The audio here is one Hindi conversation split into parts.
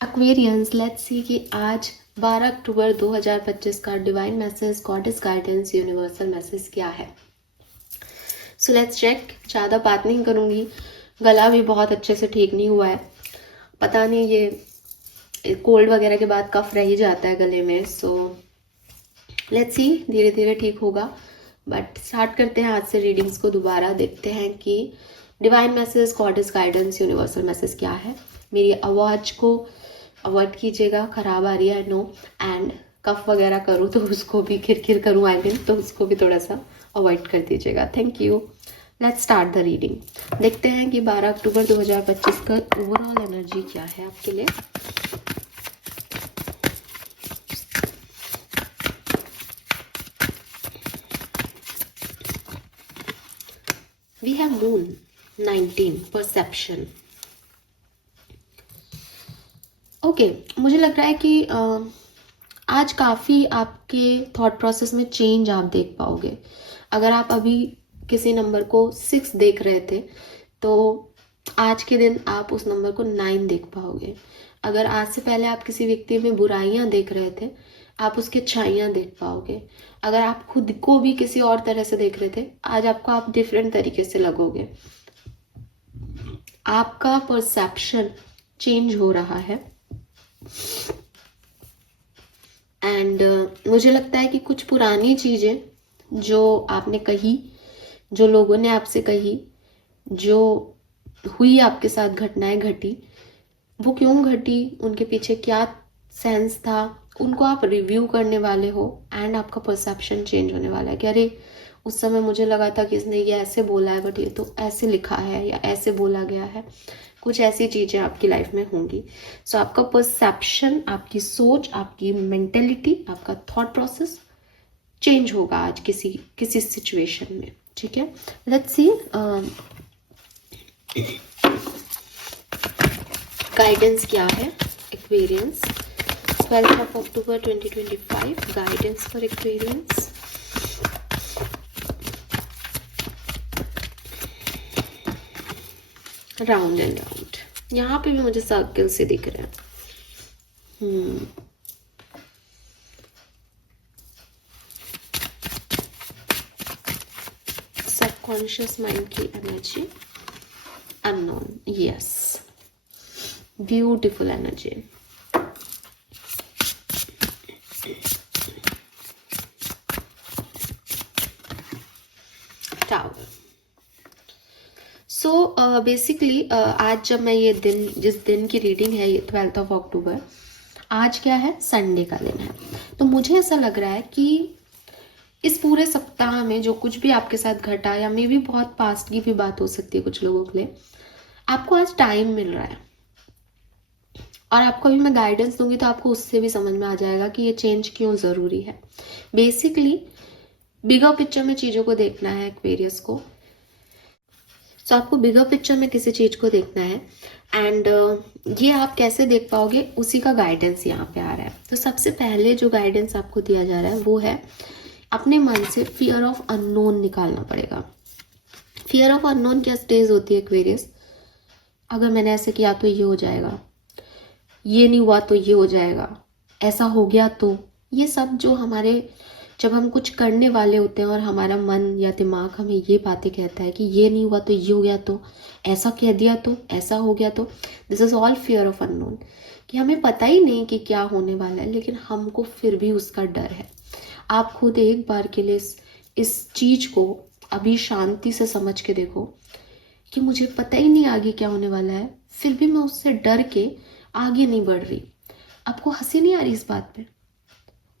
एक्वेरियंस, लेट्स सी कि आज 12 अक्टूबर 2025 का divine message, goddess guidance, universal message क्या है। So let's check. ज़्यादा बात नहीं करूँगी, गला भी बहुत अच्छे से ठीक नहीं हुआ है। पता नहीं, ये कोल्ड वगैरह के बाद कफ रह ही जाता है गले में। सो लेट्स सी, धीरे धीरे ठीक होगा। बट स्टार्ट करते हैं आज से रीडिंग्स को दोबारा। देखते हैं कि divine message, goddess guidance, universal message क्या है। मेरी आवाज़ को अवॉइड कीजिएगा, ख़राब आ रही है आई नो। एंड कफ वगैरह करूँ तो उसको भी किरकिर करूँ आई मीन, तो उसको भी थोड़ा सा अवॉइड कर दीजिएगा। Thank you. Let's start the reading. देखते हैं कि 12 अक्टूबर 2025 का ओवरऑल एनर्जी क्या है आपके लिए। We have moon 19 perception. Okay, मुझे लग रहा है कि आज काफ़ी आपके थॉट प्रोसेस में चेंज आप देख पाओगे। अगर आप अभी किसी नंबर को 6 देख रहे थे तो आज के दिन आप उस नंबर को 9 देख पाओगे। अगर आज से पहले आप किसी व्यक्ति में बुराइयां देख रहे थे, आप उसकी अच्छाइयां देख पाओगे। अगर आप खुद को भी किसी और तरह से देख रहे थे, आज आपको आप डिफरेंट तरीके से लगोगे। आपका परसेप्शन चेंज हो रहा है। एंड मुझे लगता है कि कुछ पुरानी चीज़ें जो आपने कही, जो लोगों ने आपसे कही, जो हुई आपके साथ घटनाएं घटी, वो क्यों घटी, उनके पीछे क्या सेंस था, उनको आप रिव्यू करने वाले हो। एंड आपका परसेप्शन चेंज होने वाला है कि अरे उस समय मुझे लगा था कि इसने ये ऐसे बोला है, बट ये तो ऐसे लिखा है या ऐसे बोला गया है। कुछ ऐसी चीज़ें आपकी लाइफ में होंगी। सो आपका परसेप्शन, आपकी सोच, आपकी मेंटेलिटी, आपका थॉट प्रोसेस चेंज होगा आज किसी सिचुएशन में। ठीक है, लेट्स सी गाइडेंस क्या है एक्वेरियंस। 12 अक्टूबर 2025 guidance for Aquarians. Round and round, यहाँ पे भी मुझे सर्कल से दिख रहे हैं। सबकॉन्शियस माइंड की energy, unknown, yes, beautiful energy. Tower. So basically आज जब मैं ये दिन, जिस दिन की रीडिंग है ये 12 अक्टूबर, आज क्या है, संडे का दिन है। तो मुझे ऐसा लग रहा है कि इस पूरे सप्ताह में जो कुछ भी आपके साथ घटा, या मे भी बहुत पास्ट की भी बात हो सकती है कुछ लोगों के लिए, आपको आज टाइम मिल रहा है। और आपको अभी मैं गाइडेंस दूंगी तो आपको उससे भी समझ में आ जाएगा कि ये चेंज क्यों ज़रूरी है। बेसिकली बिगर पिक्चर में चीज़ों को देखना है एक्वेरियस को। तो आपको बिगर पिक्चर में किसी चीज़ को देखना है। एंड ये आप कैसे देख पाओगे, उसी का गाइडेंस यहाँ पे आ रहा है। तो सबसे पहले जो गाइडेंस आपको दिया जा रहा है वो है, अपने मन से फियर ऑफ अननोन निकालना पड़ेगा। फियर ऑफ अननोन क्या स्टेज होती है एक्वेरियस, अगर मैंने ऐसे किया तो ये हो जाएगा, ये नहीं हुआ तो ये हो जाएगा, ऐसा हो गया तो, ये सब जो हमारे, जब हम कुछ करने वाले होते हैं और हमारा मन या दिमाग हमें ये बातें कहता है कि ये नहीं हुआ तो ये हो गया, तो ऐसा कह दिया तो ऐसा हो गया, तो this is all fear of unknown. कि हमें पता ही नहीं कि क्या होने वाला है, लेकिन हमको फिर भी उसका डर है। आप खुद एक बार के लिए इस चीज को अभी शांति से समझ के देखो कि मुझे पता ही नहीं आगे क्या होने वाला है, फिर भी मैं उससे डर के आगे नहीं बढ़ रही। आपको हंसी नहीं आ रही इस बात पे,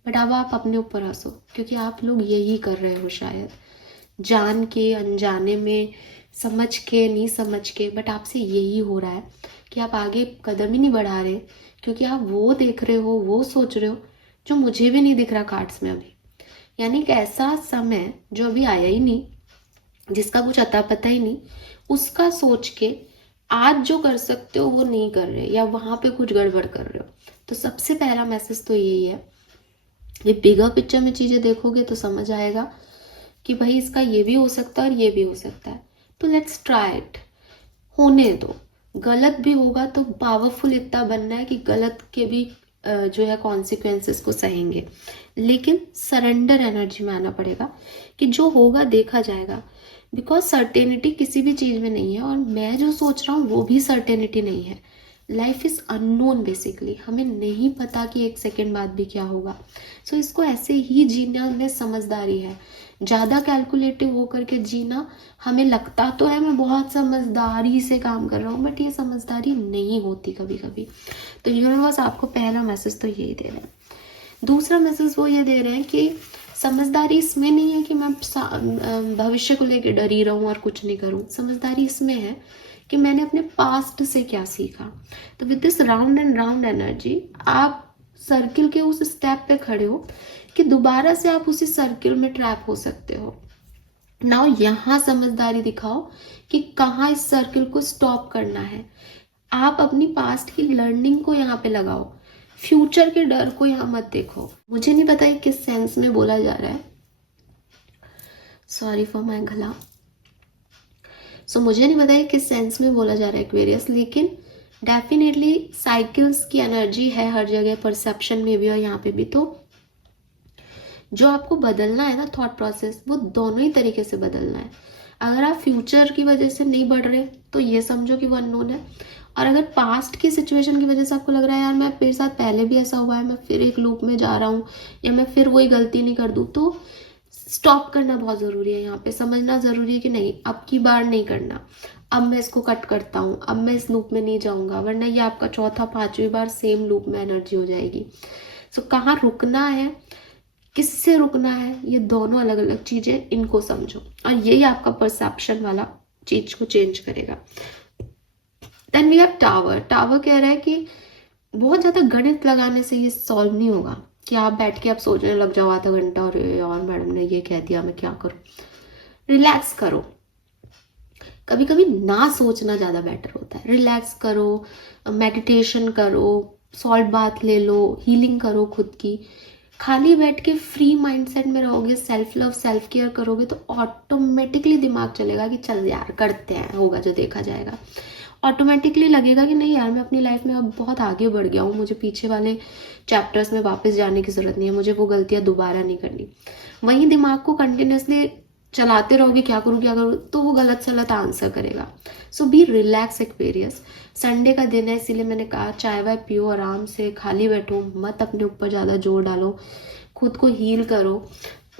बट अब आप अपने ऊपर हंसो, क्योंकि आप लोग यही कर रहे हो शायद, जान के, अनजाने में, समझ के, नहीं समझ के, बट आपसे यही हो रहा है कि आप आगे कदम ही नहीं बढ़ा रहे, क्योंकि आप वो देख रहे हो, वो सोच रहे हो जो मुझे भी नहीं दिख रहा कार्ड्स में अभी। यानी कि ऐसा समय जो अभी आया ही नहीं, जिसका कुछ अता पता ही नहीं, उसका सोच के आज जो कर सकते हो वो नहीं कर रहे, या वहां पे कुछ गड़बड़ कर रहे हो। तो सबसे पहला मैसेज तो यही है, ये बिगर पिक्चर में चीजें देखोगे तो समझ आएगा कि भाई इसका ये भी हो सकता है और ये भी हो सकता है। तो लेट्स ट्राई इट, होने दो। गलत भी होगा तो पावरफुल इतना बनना है कि गलत के भी जो है कॉन्सिक्वेंसेस को सहेंगे, लेकिन सरेंडर एनर्जी में आना पड़ेगा कि जो होगा देखा जाएगा। बिकॉज सर्टेनिटी किसी भी चीज़ में नहीं है, और मैं जो सोच रहा हूँ वो भी सर्टेनिटी नहीं है। लाइफ इज़ अननोन बेसिकली, हमें नहीं पता कि एक सेकेंड बाद भी क्या होगा। सो इसको ऐसे ही जीना में समझदारी है। ज़्यादा कैलकुलेटिव होकर के जीना, हमें लगता तो है मैं बहुत समझदारी से काम कर रहा हूँ, बट ये समझदारी नहीं होती कभी कभी। तो यूनिवर्स आपको पहला मैसेज तो यही दे रहे हैं। दूसरा मैसेज वो ये दे रहे हैं कि समझदारी इसमें नहीं है कि मैं भविष्य को लेकर डरी रहूं और कुछ नहीं करूं। समझदारी इसमें है कि मैंने अपने पास्ट से क्या सीखा। तो with this round and round energy आप सर्किल के उस स्टेप पे खड़े हो कि दोबारा से आप उसी सर्किल में ट्रैप हो सकते हो। नाउ यहाँ समझदारी दिखाओ कि कहाँ इस सर्किल को स्टॉप करना है। आप अपनी पास्ट की लर्निंग को यहाँ पे लगाओ, फ्यूचर के डर को यहाँ मत देखो। मुझे नहीं पता किस सेंस में बोला जा रहा है, सॉरी फॉर माई गला। मुझे नहीं पता है किस सेंस में बोला जा रहा है एक्वेरियस, लेकिन डेफिनेटली साइकिल्स की एनर्जी है हर जगह, परसेप्शन में भी और यहाँ पे भी। तो जो आपको बदलना है ना थॉट प्रोसेस, वो दोनों ही तरीके से बदलना है। अगर आप फ्यूचर की वजह से नहीं बढ़ रहे तो ये समझो कि वो अननोन है, और अगर पास्ट की सिचुएशन की वजह से आपको लग रहा है यार मैं मेरे साथ पहले भी ऐसा हुआ है, मैं फिर एक लूप में जा रहा हूँ या मैं फिर वही गलती नहीं कर दूँ, तो स्टॉप करना बहुत ज़रूरी है। यहाँ पे समझना ज़रूरी है कि नहीं, अब की बार नहीं करना, अब मैं इसको कट करता हूँ, अब मैं इस लूप में नहीं जाऊँगा, वरना ये आपका चौथा पांचवी बार सेम लूप में एनर्जी हो जाएगी। कहाँ रुकना है, किससे रुकना है, ये दोनों अलग अलग चीज़ें, इनको समझो, और यही आपका परसेप्शन वाला चीज को चेंज करेगा। Then we have tower. Tower कह रहा है कि बहुत ज़्यादा गणित लगाने से ये सॉल्व नहीं होगा कि आप बैठ के आप सोचने लग जाओ आधा घंटा और मैडम ने ये कह दिया मैं क्या करूं। रिलैक्स करो, कभी कभी ना सोचना ज़्यादा बेटर होता है। रिलैक्स करो, मेडिटेशन करो, सॉल्ट बाथ ले लो, हीलिंग करो खुद की। खाली बैठ के फ्री माइंडसेट में रहोगे, सेल्फ लव सेल्फ केयर करोगे तो ऑटोमेटिकली दिमाग चलेगा कि चल यार करते हैं, होगा जो देखा जाएगा। ऑटोमेटिकली लगेगा कि नहीं यार मैं अपनी लाइफ में अब बहुत आगे बढ़ गया हूँ, मुझे पीछे वाले चैप्टर्स में वापस जाने की जरूरत नहीं है, मुझे वो गलतियां दोबारा नहीं करनी। वहीं दिमाग को कंटिन्यूसली चलाते रहोगे क्या करूँ तो वो गलत सलत आंसर करेगा। सो बी रिलैक्स एक्वेरियस। संडे का दिन है इसीलिए मैंने कहा चाय वाय पियो, आराम से खाली बैठो, मत अपने ऊपर ज़्यादा जोर डालो, खुद को हील करो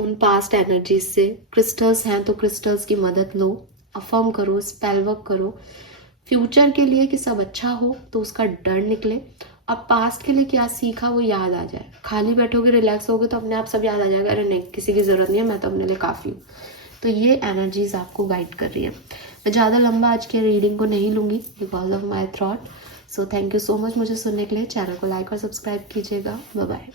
उन पास्ट एनर्जीज से। क्रिस्टल्स हैं तो क्रिस्टल्स की मदद लो, अफर्म करो, स्पेल वर्क करो फ्यूचर के लिए कि सब अच्छा हो तो उसका डर निकले, और पास्ट के लिए क्या सीखा वो याद आ जाए। खाली बैठोगे रिलैक्स होगे तो अपने आप सब याद आ जाएगा, अरे नहीं किसी की ज़रूरत नहीं है, मैं तो अपने लिए काफ़ी हूँ। तो ये एनर्जीज आपको गाइड कर रही है। मैं ज़्यादा लंबा आज के रीडिंग को नहीं लूँगी because of my thought. So thank you so much मुझे सुनने के लिए। चैनल को लाइक और सब्सक्राइब कीजिएगा। Bye bye.